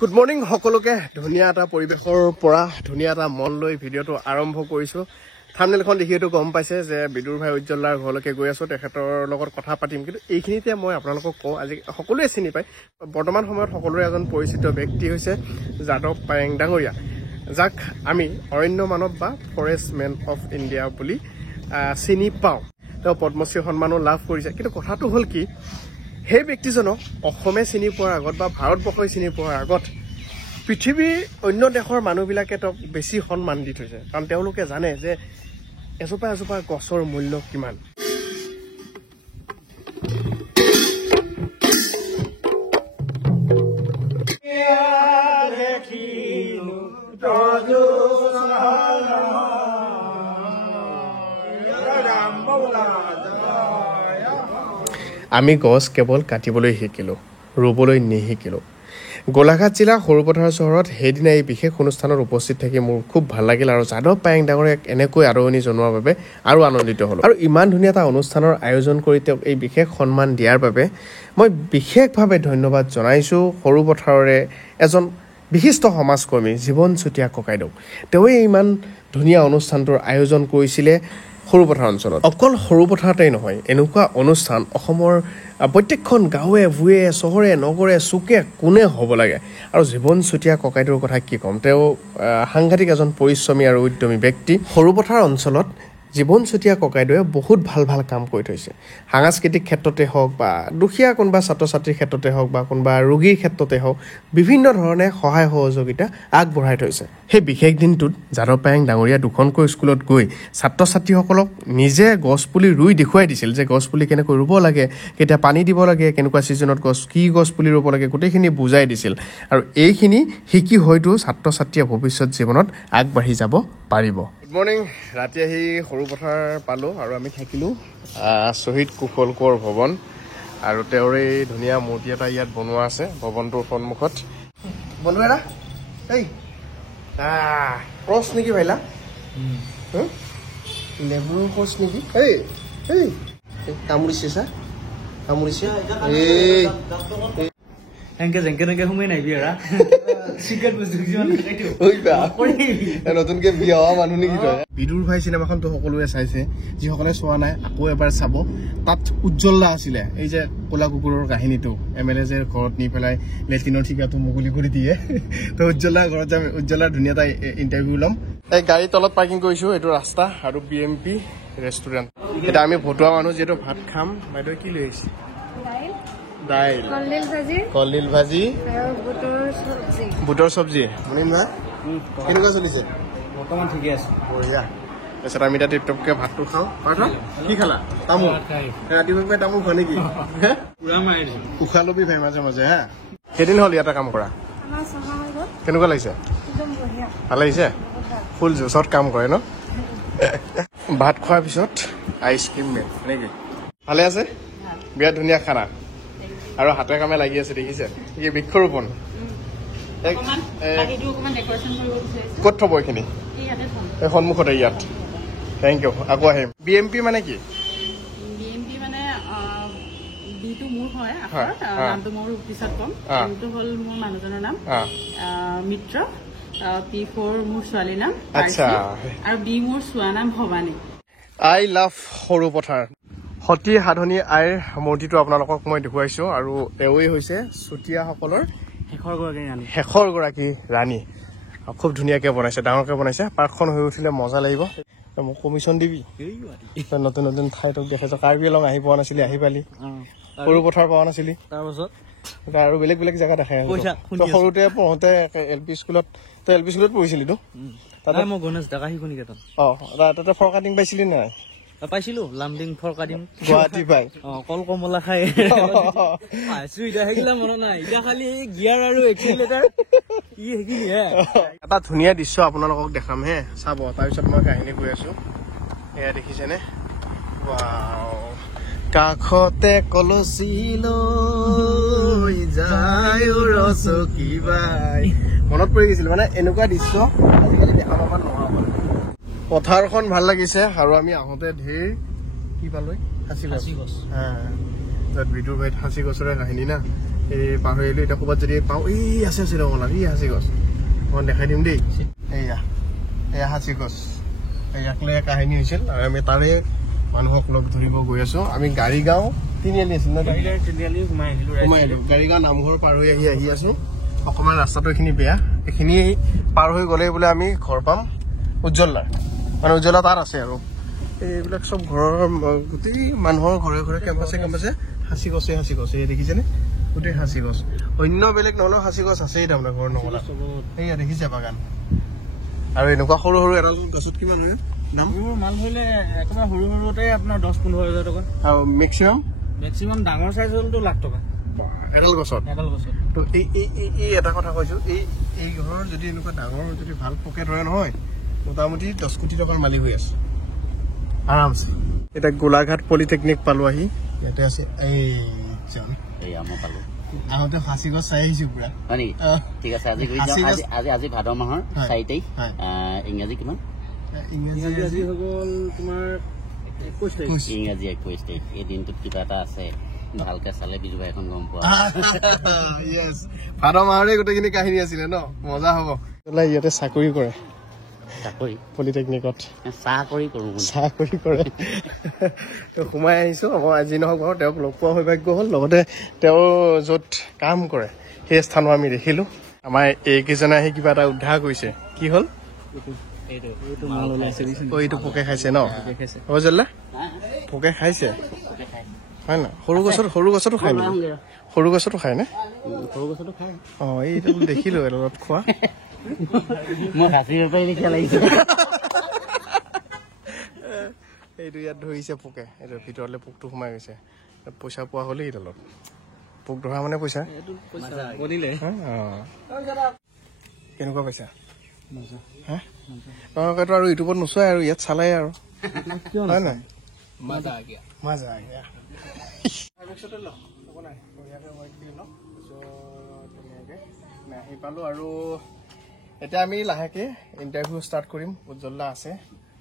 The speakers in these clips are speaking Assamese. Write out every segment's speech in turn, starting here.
গুড মৰ্নিং সকলোকে ধুনীয়া এটা পৰিবেশৰ পৰা ধুনীয়া এটা মন লৈ ভিডিঅ'টো আৰম্ভ কৰিছো থাম্বনেইলখন দেখিটো গম পাইছে যে বিদুৰ ভাই উজ্জ্বলাৰ ঘৰলৈকে গৈ আছো তেখেতৰ লগত কথা পাতিম কিন্তু এইখিনিতে মই আপোনালোকক কওঁ আজি সকলোৱে চিনি পায় বৰ্তমান সময়ত সকলোৰে এজন পৰিচিত ব্যক্তি হৈছে যাদৱ পায়েং ডাঙৰীয়া যাক আমি অৰণ্য মানৱ বা ফৰেষ্ট মেন অফ ইণ্ডিয়া বুলি চিনি পাওঁ তেওঁ পদ্মশ্ৰী সন্মানো লাভ কৰিছে কিন্তু কথাটো হ'ল কি সেই ব্যক্তিজনক অসমে চিনি পোৱাৰ আগত বা ভাৰতবৰ্ষই চিনি পোৱাৰ আগত পৃথিৱীৰ অন্য দেশৰ মানুহবিলাকে তেওঁক বেছি সন্মান দি থৈছে কাৰণ তেওঁলোকে জানে যে এজোপা এজোপা গছৰ মূল্য কিমান আমি গছ কেৱল কাটিবলৈ শিকিলোঁ ৰুবলৈ নিশিকিলোঁ গোলাঘাট জিলাৰ সৰুপথাৰ চহৰত সেইদিনা এই বিশেষ অনুষ্ঠানত উপস্থিত থাকি মোৰ খুব ভাল লাগিল আৰু যাদৱ পায়েং ডাঙৰীয়াক এনেকৈ আদৰণি জনোৱাৰ বাবে আৰু আনন্দিত হ'লোঁ আৰু ইমান ধুনীয়া এটা অনুষ্ঠানৰ আয়োজন কৰি তেওঁক এই বিশেষ সন্মান দিয়াৰ বাবে মই বিশেষভাৱে ধন্যবাদ জনাইছোঁ সৰুপথাৰৰে এজন বিশিষ্ট সমাজকৰ্মী জীৱন চুতীয়া ককাইদেউ তেওঁৱে ইমান ধুনীয়া অনুষ্ঠানটোৰ আয়োজন কৰিছিলে সৰুপথাৰ অঞ্চলত অকল সৰুপথাৰতেই নহয় এনেকুৱা অনুষ্ঠান অসমৰ প্ৰত্যেকখন গাঁৱে ভূঞে চহৰে নগৰে চুকে কোণে হ'ব লাগে আৰু জীৱন চুতীয়া ককাইদেউৰ কথা কি ক'ম তেওঁ সাংঘাতিক এজন পৰিশ্ৰমী আৰু উদ্যমী ব্যক্তি সৰুপথাৰ অঞ্চলত জীৱন চুতীয়া ককাইদেৱে বহুত ভাল ভাল কাম কৰি থৈছে সাংস্কৃতিক ক্ষেত্ৰতে হওক বা দুখীয়া কোনোবা ছাত্ৰ ছাত্ৰীৰ ক্ষেত্ৰতে হওক বা কোনোবা ৰোগীৰ ক্ষেত্ৰতে হওক বিভিন্ন ধৰণে সহায় সহযোগিতা আগবঢ়াই থৈছে সেই বিশেষ দিনটোত যাদৱ পায়েং ডাঙৰীয়া দুখনকৈ স্কুলত গৈ ছাত্ৰ ছাত্ৰীসকলক নিজে গছপুলি ৰুই দেখুৱাই দিছিল যে গছপুলি কেনেকৈ ৰুব লাগে কেতিয়া পানী দিব লাগে কেনেকুৱা ছিজনত কি গছপুলি ৰুব লাগে গোটেইখিনি বুজাই দিছিল আৰু এইখিনি শিকি হয়তো ছাত্ৰ ছাত্ৰীয়ে ভৱিষ্যত জীৱনত আগবাঢ়ি যাব পাৰিব গুড মৰ্নিং ৰাতি আহি সৰুপথাৰ পালোঁ আৰু আমি থাকিলোঁ শ্বহীদ কুশল কোঁৱৰ ভৱন আৰু তেওঁৰে ধুনীয়া মূৰ্তি এটা ইয়াত বনোৱা আছে ভৱনটোৰ সন্মুখত বন্ধু এটা এই ক্ৰছ নেকি ভাইলা লেবুৰ ক্ৰছ নেকি এই এই কামুৰিছে চা কামুৰিছে এই এনেকে যেনেকে তেনেকে সোমাই নাহিবি আৰু নতুনকে বিয়া হোৱা মানুহ নেকি তই বিদুৰ ভাই চিনেমাখনতো সকলোৱে চাইছে যিসকলে চোৱা নাই আকৌ এবাৰ চাব তাত উজ্জ্বলা আছিলে এই যে ক'লা কুকুৰৰ কাহিনীটো MLA যে ঘৰত নি পেলাই লেট্ৰিনৰ ঠিকাটো মুকলি কৰি দিয়ে তো উজ্জ্বলা ঘৰত যাম উজ্জ্বলাৰ ধুনীয়া এটা ইণ্টাৰভিউ ল'ম এই গাড়ী তলত পাৰ্কিং কৰিছোঁ এইটো ৰাস্তা আৰু BMP ৰেষ্টুৰেণ্ট এতিয়া আমি ভতুৱা মানুহ যিহেতু ভাত খাম বাইদেউ কি লৈ আহিছে দাইল কলডিল ভাজি বুটৰ চব্জি মুনিম ভাই কেনেকুৱা চলিছে বৰ্তমান ঠিকে আছে বঢ়িয়া তাৰপিছত আমি এতিয়া টিপটপকৈ ভাতটো খাওঁ পাৰ্থ কি খালা তামোল ৰাতিপুৱাই তামোল খোৱা নেকি উশাহ ল'বি ভাই মাজে মাজে হা কেইদিন হ'ল ইয়াতে কাম কৰা কেনেকুৱা লাগিছে ভাল লাগিছে ফুল জোচত কাম কৰে ন ভাত খোৱাৰ পিছত আইচক্ৰীম মেল নেকি ভালে আছে বিৰাট ধুনীয়া খানা আৰু হাতে কামে লাগি আছে দেখিছে কি বৃক্ষৰোপণ ক'ত থব এইখিনি এই সন্মুখতে ইয়াত থেংক ইউ আকৌ আহিম BMP মানে কি BMP মানে বিটো মোৰ হয় নামটো মোৰ পিছত কম বিটো হ'ল মোৰ মানুহজনৰ নাম মিত্ৰ P4 মোৰ ছোৱালীৰ নাম আচ্ছা আৰু B মোৰ ছোৱা নাম ভৱানী আই লাভ সৰুপথাৰ সতী সাধনী আইৰ মূৰ্তিটো আপোনালোকক মই দেখুৱাইছোঁ আৰু তেওঁৱেই হৈছে চুতীয়াসকলৰ শেষৰ গৰাকী ৰাণী খুব ধুনীয়াকৈ বনাইছে ডাঙৰকৈ বনাইছে পাৰ্কখন হৈ উঠিলে মজা লাগিব মোক কমিশ্যন দিবি নতুন নতুন ঠাই তোক দেখাইছ কাৰ্বি আংলং আহি পোৱা নাছিলি আহি পালি সৰুপথাৰ পোৱা নাছিলি তাৰপাছত আৰু বেলেগ বেলেগ জেগা দেখাই সৰুতে পঢ়োতে LP স্কুলত তই LP স্কুলত পঢ়িছিলিতো তাতে মই গণেশ ডেকা শিকো নিকেতন তাতে ফৰ কাটিং পাইছিলি নাই পাইছিলো লামডিং ফৰ কাটিং গুৱাহাটী পাই কল কমলা খাই পাইছো এতিয়া সেইগিলা মনত নাই এতিয়া খালি গিয়াৰ আৰু এক্সিলেটাৰ কি সেইখিনি এটা ধুনীয়া দৃশ্য আপোনালোকক দেখাম হে চাব তাৰপিছত মই কাহিনী কৈ আছো এয়া দেখিছেনে কাষতে কলচি লৈ যায় ৰচকী বাই মনত পৰি গৈছিল মানে এনেকুৱা দৃশ্য আজিকালি দেখা পাব নোৱাৰা পথাৰখন ভাল লাগিছে আৰু আমি আহোঁতে ঢেৰ কি পালো হাঁচি গছ বিদুৰ ভাইত হাঁচি গছৰে কাহিনী না এই পাৰ হৈ আহিলোঁ এতিয়া ক'ৰবাত যদি পাওঁ এই আছে ৰঙালাও এই সাঁচি গছ মই দেখাই দিম দেই এয়া সাঁচি গছ ইয়াক লৈ কাহিনী হৈছিল আৰু আমি তাৰে মানুহক লগ ধৰিব গৈ আছোঁ আমি গাড়ীগাঁও তিনিআলি আছিল ন তিনিআলি সোমাই আহিলোঁ গাড়ীগাঁও নামঘৰ পাৰ হৈ আহি আছোঁ অকণমান ৰাস্তাটো এইখিনি বেয়া এইখিনি পাৰ হৈ গ'লে বোলে আমি ঘৰ পাম উজ্জ্বলাৰ মানে উজ্জ্বলা তাত আছে আৰু এইবিলাক চব ঘৰৰ গোটেই মানুহৰ ঘৰে ঘৰে কেম্পাছে সাঁচি গছে দেখিছেনে গোটেই সাঁচি গছ অন্য বেলেগ নহ'লেও সাঁচি গছ আছেই তাৰমানে ঘৰ নগলা সেয়া দেখিছে বাগান আৰু এনেকুৱা সৰু এডাল গছত কিমান হয় দাম মাল ধৰিলে একেবাৰে সৰুতে আপোনাৰ 10-15,000 টকা আৰু মেক্সিমাম ডাঙৰ চাইজ হ'লতো লাখ টকা এডাল গছত তো এই এটা কথা কৈছোঁ এই ঘৰৰ যদি এনেকুৱা ডাঙৰ যদি ভাল পকেট হয় নহয় মোটামুটি 10 কোটি টকাৰ মালিক হৈ আছে আৰামছে এতিয়া গোলাঘাট পলিটেকনিক পালো আহি ইয়াতে আছে আহোঁতে ফাঁচি গছ চাই আহিছো পুৰা হয় নেকি ঠিক আছে আজি ভাদ মাহৰ 4 তাৰিখ ইংৰাজী কিমান ইংৰাজী হৈ গ'ল তোমাৰ 21 তাৰিখ ইংৰাজী 21 তাৰিখ এই দিনটোত কিবা এটা আছে ভালকে চালে বিজুবা এখন গম পোৱা ভাদ মাহৰে গোটেইখিনি কাহিনী আছিলে ন মজা হ'ব ইয়াতে চাকৰি কৰে পলিটেকনিকত চাকৰি কৰে সোমাই আহিছোঁ মই আজি নহওক বাৰু তেওঁক লগ পোৱা সৌভাগ্য হ'ল লগতে তেওঁ য'ত কাম কৰে সেই স্থানো আমি দেখিলোঁ আমাৰ এইকেইজনে আহি কিবা এটা উদ্ধাৰ কৰিছে কি হ'ল এইটো পোকে খাইছে ন জল্লা পোকে খাইছে হয় না সৰু গছতো খায় নে সৰু গছতো খায় নে অঁ এইটো দেখিলোঁ এডালত খোৱা এইটো ইয়াত ধৰিছে পোকে এইটো ভিতৰলৈ পোকটো সোমাই গৈছে পইচা পোৱা হ'লেই এইডালত পোক ধৰা মানে পইচা কেনেকুৱা পইচা তোমালোকেতো আৰু ইউটিউবত নোচোৱাই আৰু ইয়াত চালাই আৰু হয় নাই মাজা আহি পালোঁ আৰু এতিয়া আমি লাহেকৈ ইণ্টাৰভিউ ষ্টাৰ্ট কৰিম উজ্জ্বলা আছে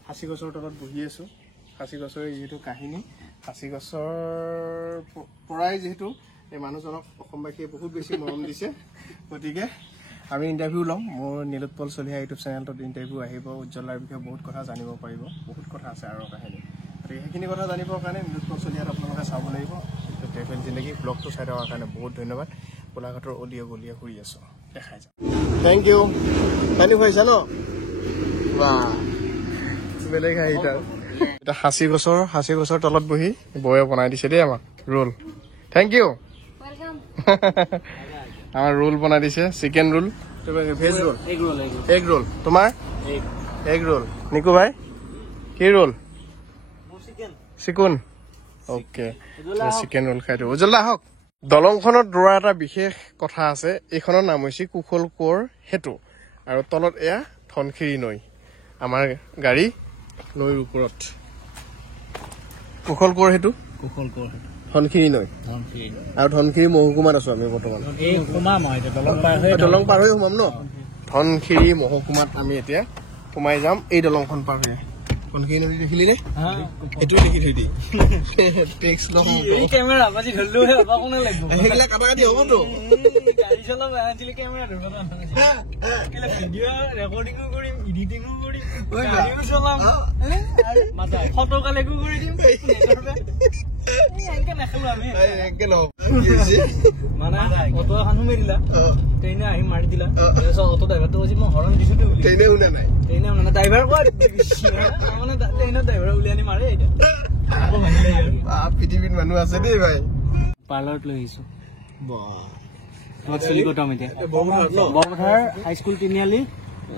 সাঁচি গছৰ তলত বহি আছোঁ সাঁচি গছৰ যিহেতু কাহিনী সাঁচি গছৰ পৰাই যিহেতু এই মানুহজনক অসমবাসীয়ে বহুত বেছি মৰম দিছে গতিকে আমি ইণ্টাৰভিউ ল'ম মোৰ নীলোৎপল চলিহা ইউটিউব চেনেলটোত ইণ্টাৰভিউ আহিব উজ্জ্বলাৰ বিষয়ে বহুত কথা জানিব পাৰিব বহুত কথা আছে আৰু কাহিনী গতিকে সেইখিনি কথা জানিবৰ কাৰণে নীলোৎপল চলিহাত আপোনালোকে চাব লাগিব ট্ৰেভেল জিন্দগী ব্লগটো চাই থকাৰ কাৰণে বহুত ধন্যবাদ গোলাঘাটৰ অলিয়ে গলিয়ে ঘূৰি আছোঁ দেখাই যাম থেংক ইউ পানী খুৱাইছা ন বেলেগ আহি এতিয়া সাঁচি গছৰ তলত বহি বৌয়ে বনাই দিছে দেই আমাক ৰোল থেংক ইউ আমাৰ ৰোল বনাই দিছে chicken roll veg roll egg roll তোমাৰ এগ ৰোল নিকু ভাই কি ৰোল চিকুন অ'কে চিকেন ৰোল খাই দিওঁ উজ্জ্বলা আহক দলংখনত দৌৰা এটা বিশেষ কথা আছে এইখনৰ নাম হৈছে কুশল কোঁৱৰ সেতু আৰু তলত এয়া ধনশিৰি নৈ আমাৰ গাড়ী নৈৰ ওপৰত কুশল কোঁৱৰ সেতু ধনশিৰি নৈ আৰু ধনশিৰি মহকুমাত আছো আমি বৰ্তমান দলং পাৰ হৈ সোমাম ন ধনশিৰি মহকুমাত আমি এতিয়া সোমাই যাম এই দলংখন পাৰ হৈ ধনশিৰি নদী দেখিলি নে এইটোৱে দেখি থৈ দি সেইবিলাক কাটা কাটি হ'বতো আহি মাৰি দিলা অটো ড্ৰাইভাৰটো মই হৰণ দিছো ড্ৰাইভাৰ ড্ৰাইভাৰ উলিয়াই আনি মাৰে পৃথিৱীত মানুহ আছে দেই ভাই পাৰ্লাৰত লৈ আহিছো বৰপথাৰ হাইস্কুল তিনিআলি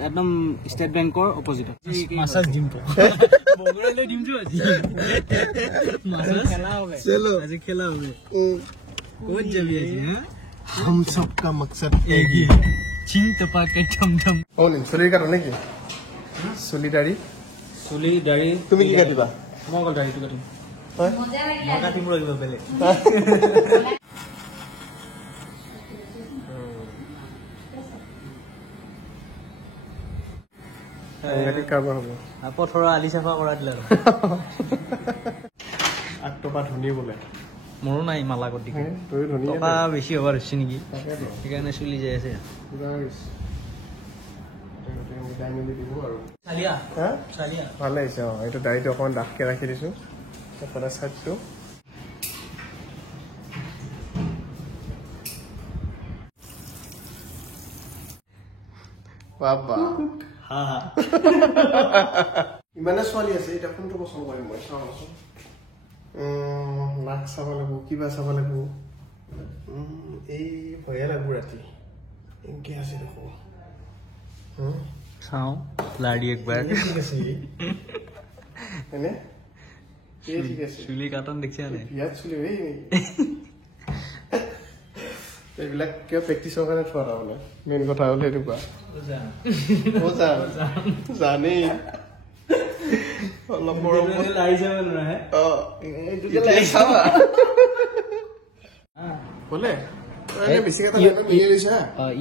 একদম ষ্টেট বেংকৰ অপজিটত আজি খেলা হবে ক'ত যাবি हम सबका मकसद एक ही চিং টপা কে ঠম ঠম চুলি কাটো নেকি চুলি দাড়ি তুমি কি কাটিবা মই অকল দাড়িটো কাটিম মই কাটিম ৰহিব বেলেগ কাৰোবাৰ হ'ব পথৰৰ আলি চাফা কৰা দিলে আঠটকা ধনী বোলে মোৰো নাই মালা গতিকে তই ধুনীয়া টকা বেছি হ'ব হৈছে নেকি সেইকাৰণে চলি যাই আছে ভালে হৈছে অঁ এইটো দাড়িটো অকণমান ডাঠকৈ ৰাখি দিছোঁ এফালে চাইডটো বাবা ইমানে ছোৱালী আছে এতিয়া কোনটো পচন্দ কৰিম মই চাওঁচোন নাক চাব লাগিব কিবা চাব লাগিব এই ভয়ে লাগিব ৰাতি এনেকৈ আছে দেখোন চাওঁ লাৰি একবাৰ ঠিক আছে হয়নে ঠিক আছে চুলি কাটন দেখিছা নাই বিয়াত চুলি এইবিলাক কিয় প্ৰেক্টিচৰ কাৰণে থোৱা তাৰমানে মেইন কথা হ'ল এনেকুৱা জানেই অলপ মৰম লাৰি যাব নোৱাৰে বোলে বেছিকে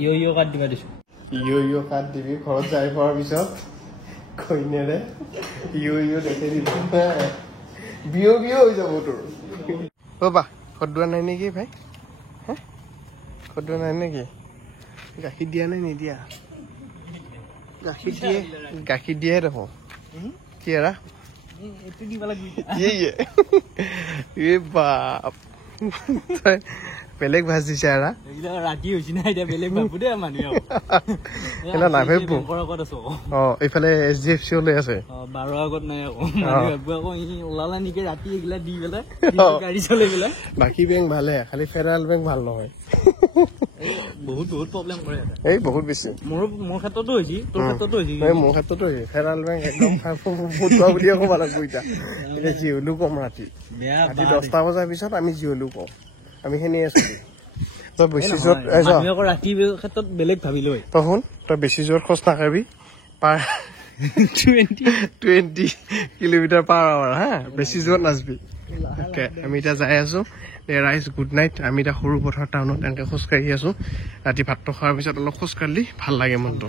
ইয় কাট দিবা দিছো ইয় কাট দিবি ঘৰত যাই পোৱাৰ পিছত কইনেৰে ইয় দেখি দিবি বিয় হৈ যাব তোৰ ৰ'বা খদুৱা নাই নেকি ভাই হে খদুৱা নাই নেকি গাখীৰ দিয়া নে নিদিয়া গাখীৰ দিয়ে দেখোন কি এৰা বাপ বেলেগ ভাজ দিছে এৰা ৰাতি হৈছে না এতিয়া বেলেগ ভাবো দে মানুহে নাভাবিব অ এইফালে SGFC লৈ আছে 12 আগত নাই আকৌ ভাবো আকৌ ওলালা নেকি ৰাতি এইগিলা দি পেলাই গাড়ী চলাই পেলাই বাকী বেংক ভালে খালি ফেডাৰেল বেংক ভাল নহয় বহুত প্ৰব্লেম কৰে এই বহুত বেছি মোৰ ক্ষেত্ৰতো হৈছে তোৰ ক্ষেত্ৰতো হৈছে মোৰ ক্ষেত্ৰতো হৈছে ফেডাৰেল বেংক একদম ফুটোৱা বুলিয়ে ক'ব লাগিব এতিয়া জিঅ'লো কম ৰাতি 10টা বজাৰ পিছত আমি জিঅ'লো কওঁ আমি সেনেই আছো তই বেছি জোৰত ৰাতি ক্ষেত্ৰত বেলেগ ভাবি লৈ তই শুন তই বেছি জোৰত খোজ নাকাবি পাৰ 20 কিলোমিটাৰ পাৰ আৱাৰ হা বেছি জোৰত নাচবি আমি এতিয়া যাই আছো ৰাইজ গুড নাইট আমি এতিয়া সৰু পথাৰ টাউনত এনেকৈ খোজকাঢ়ি আছো ৰাতি ভাতটো খোৱাৰ পিছত অলপ খোজকাঢ়ি ভাল লাগে মনটো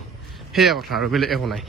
সেয়া কথা আৰু বেলেগ একো নাই